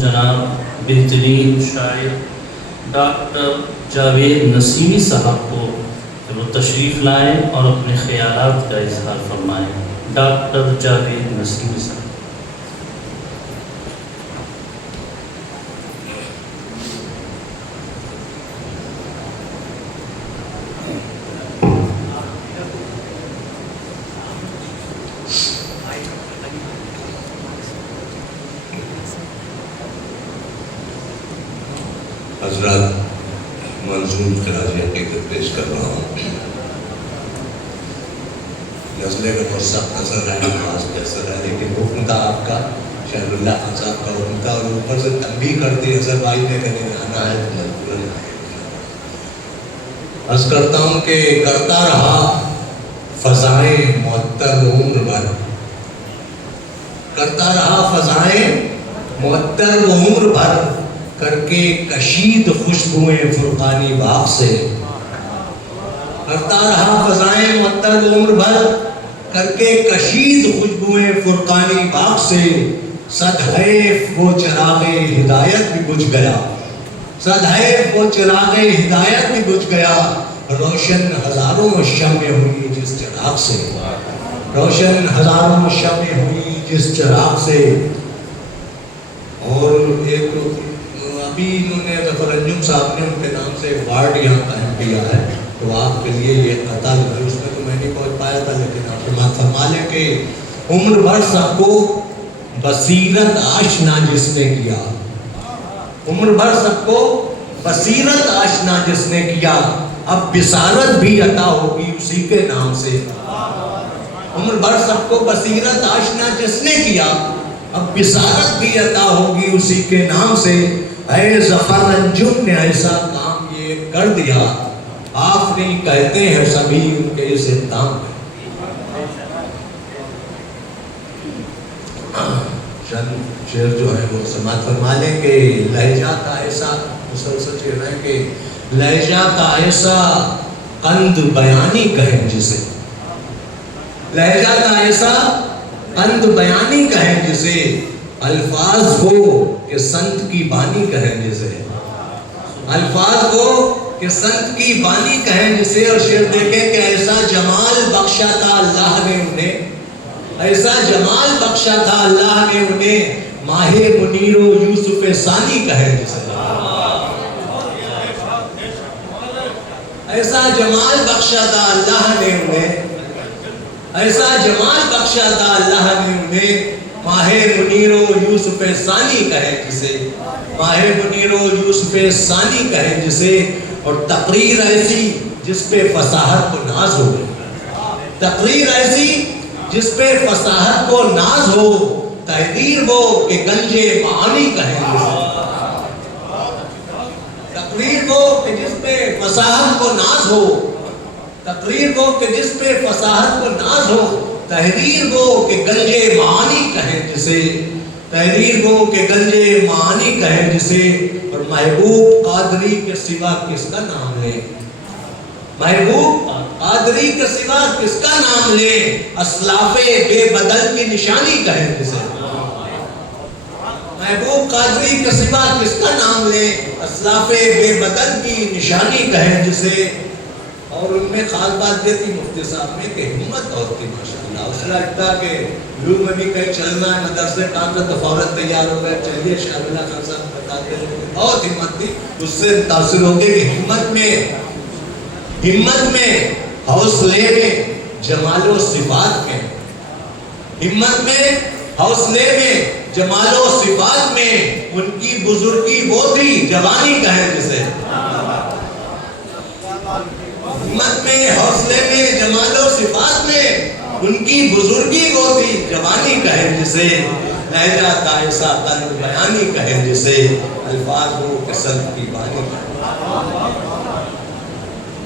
جناب بہترین شاعر ڈاکٹر جاوید نسیمی صاحب کو کہ وہ تشریف لائیں اور اپنے خیالات کا اظہار فرمائیں۔ ڈاکٹر جاوید نسیمی صاحب۔ حضرات، منظور خراج عقیدت پیش کر رہا ہوں۔ نزلے کا بہت سخت نظر ہے، نماز کا اثر ہے، لیکن حکم تھا آپ کا، شہر اللہ خان صاحب کا حکم تھا، اور اوپر سے تنبیہ کرتی حضرت بھائی نے کہیں آنا ہے تو مجبور ہے۔ عرض کرتا ہوں کہ کرتا رہا فضائیں معطر عمر بھر، کرتا رہا فضائیں معطر عمر بھر، کر کے کشید خوشبوئیں فرقانی باغ سے، کرتا رہا فضائیں معطر عمر بھر، کر کے کشید خوشبوئیں فرقانی باغ سے، صد حیف وہ چراغ ہدایت بھی بجھ گیا، صد حیف وہ چراغ ہدایت بھی بجھ گیا، روشن ہزاروں شمع ہوئی جس چراغ سے، روشن ہزاروں شمع ہوئی جس چراغ سے۔ اور ایک ابھی انہوں نے ظفر انجم صاحب نے ان کے نام سے ایک وارڈ یہاں قائم کیا ہے، تو آپ کے لیے یہ قطع ہے، اس میں تو میں نہیں پہنچ پایا تھا، لیکن آپ فرمات فرما لیں کہ عمر بھر سب کو بصیرت آشنا جس نے کیا، عمر بھر سب کو بصیرت آشنا جس نے کیا، اب بصارت بھی عطا ہوگی اسی کے نام سے۔ عمر بھر سب کو بصیرت آشنا جس نے کیا، اب بصارت بھی عطا ہوگی اسی کے نام سے۔ اے ظفر انجم نے ایسا کام یہ کر دیا، آفرین کہتے ہیں سبھی ان کے اس اقدام میں۔ چند شعر جو ہے وہ سماعت فرما لیں کہ لہجہ کا ایسا مسلسل شعر ہے کہ لہجہ کا ایسا قند بیانی کہیں جسے، لہجہ کا ایسا قند بیانی کہیں جسے، الفاظ ہو کہ سنت کی بانی کہیں جسے، الفاظ ہو کہ سنت کی بانی کہیں جسے۔ اور شعر دیکھیں کہ ایسا جمال بخشا تھا اللہ نے انہیں، ایسا جمال بخشا تھا اللہ نے انہیں، ماہ منیر و یوسف ثانی کہیں جسے، ایسا جمال بخشا تھا اللہ نے انہیں، ایسا جمال بخشا تھا اللہ نے انہیں، ماہ منیر و یوسف ثانی کہیں جسے، ماہ منیر و یوسف ثانی کہیں جسے۔ اور تقریر ایسی جس پہ فصاحت کو ناز ہو، تقریر ایسی جس پہ فصاحت کو ناز ہو، تحریر وہ کہ گنج معانی کہیں جسے، تقریر وہ کہ جس پہ فصاحت کو ناز ہو، تقریر وہ کہ جس پہ فصاحت کو ناز ہو، تحریر وہ کہ گنج معانی کہیں جسے، تحریر وہ کہ گنج معانی کہیں جسے۔ اور محبوب قادری کے سوا کس کا نام لے، محبوب قادری کے سوا کس کا نام لے، اسلاف بے بدل کی نشانی کہیں جسے، محبوب قادری کے سوا کس کا نام لے، اسلاف بے بدل کی نشانی کہیں جسے۔ اور ان میں خاص بات یہ تھی مفتی صاحب میں کہ ہمت اور تھی ماشاءاللہ، اس لگتا کہ لوگ میں بھی کہیں چلنا ہے مدرسے کام کا تو فوراً تیار ہو گئے، چلیے شاہ اللہ خان صاحب بتاتے ہیں، بہت ہمت تھی۔ اس سے متاثر ہو گئے کہ ہمت میں حوصلے میں جمال و صفات میں، ہمت میں حوصلے میں جمال و صفات میں، ان کی بزرگی وہ تھی جوانی کہیں جسے، ہمت میں حوصلے میں جمال و صفات میں، ان کی بزرگی وہ تھی جوانی کہیں جسے، لہجہ کا ایسا قند بیانی کہیں جسے، الفاظ ہو کہ سنت کی بانی کہیں۔